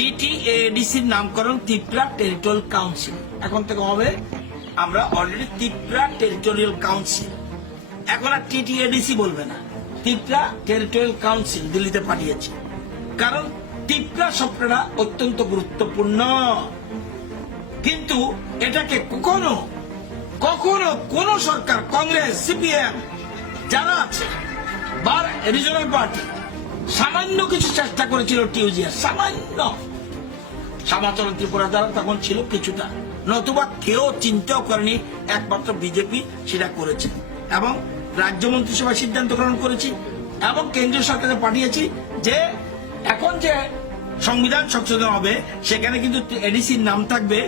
টিটিএডিসির নামকরণ Tripura territorial council. এখন থেকে হবে আমরা অলরেডি ত্রিপুরা টেরিটোরিয়াল কাউন্সিল, এখন আর টিটিএডিসি বলবে না, ত্রিপুরা টেরিটোরিয়াল কাউন্সিল দিল্লিতে পাঠিয়েছে। কারণ ত্রিপুরা শব্দটা অত্যন্ত গুরুত্বপূর্ণ, কিন্তু এটাকে কখনো কখনো কোন সরকার, কংগ্রেস, সিপিএম যারা আছে বা রিজনাল পার্টি সামান্য কিছু চেষ্টা করেছিল টিউজিয়া, সামান্য সমাচরণ ত্রিপুরা দ্বারা তখন ছিল কিছুটা, নতুবা কেউ চিন্তাও করেনি, একমাত্র বিজেপি সেটা করেছে। এবং রাজ্য মন্ত্রিসভা সিদ্ধান্ত গ্রহণ করেছি এবং কেন্দ্রীয় সরকারে পাঠিয়েছি যে এখন যে সংবিধান সংশোধন হবে সেখানে কিন্তু এডিসির নাম থাকবে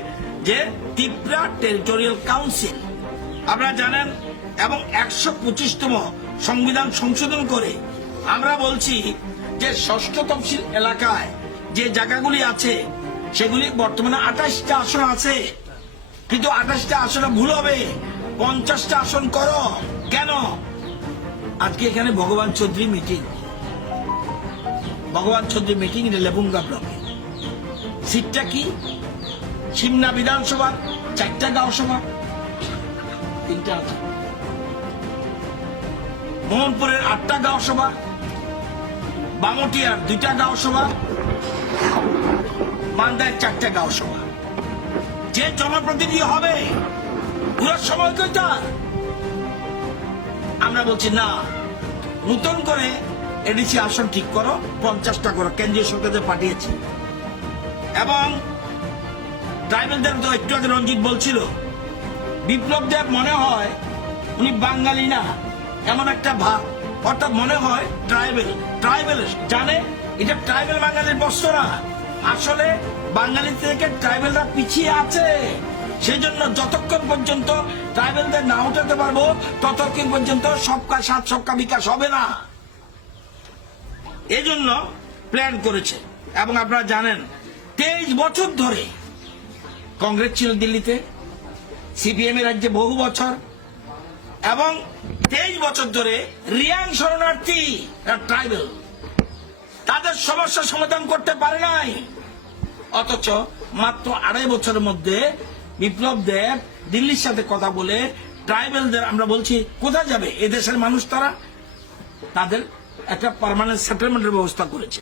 যে ত্রিপুরা টেরিটোরিয়াল কাউন্সিল। আপনারা জানেন, এবং 125তম সংবিধান সংশোধন করে আমরা বলছি যে ষষ্ঠ তফসিল এলাকায় যে জায়গাগুলি আছে সেগুলি বর্তমানে 28টা আসন আছে, কিন্তু 28টা আসনে ভুল হবে, 50টা আসন করো। কেন? আজকে এখানে ভগবান চৌধুরী মিটিং লেবুঙ্গা ব্লকে। সিটটা কি? সিমনা বিধানসভার 4টা গাঁও সভা, 3টা আছে, মোহনপুরের 8টা গাঁও সভা, বামটিয়ার 2টা গাঁও সভা, মান্দায় 4টা গাঁও সভা। যে জনপ্রতিনিধি হবে পুরো সময় তার, আমরা বলছি না, নতুন করে এডিসি আসন ঠিক করো, 50টা করো, কেন্দ্রীয় সরকারে পাঠিয়েছি। এবং ট্রাইবেলদের তো একটু আগে রঞ্জিত বলছিল, বিপ্লব দেব মনে হয় উনি বাঙালি না, এমন একটা ভাব, অর্থাৎ মনে হয় ট্রাইবেল জানে এটা ট্রাইবেল বাঙালির বস্ত্র না, আসলে বাঙালি থেকে ট্রাইবেলরা পিছিয়ে আছে। সেই জন্য যতক্ষণ পর্যন্ত ট্রাইবেলদের না উঠাতে পারবো ততক্ষণ পর্যন্ত সবকা সাথ সবকা বিকাশ হবে না, এই জন্য প্ল্যান করেছে। এবং আপনারা জানেন 23 বছর ধরে কংগ্রেস ছিল দিল্লিতে, সিপিএম এর রাজ্যে বহু বছর, এবং 23 বছর ধরে রিয়াং শরণার্থী ট্রাইবেল তাদের সমস্যা সমাধান করতে পারে নাই। অথচ মাত্র 2.5 বছরের মধ্যে বিপ্লব দেব দিল্লির সাথে কথা বলে ট্রাইবেলদের, আমরা বলছি কোথায় যাবে, এদেশের মানুষ তারা, তাদের একটা পার্মানেন্ট সেটেলমেন্টের ব্যবস্থা করেছে।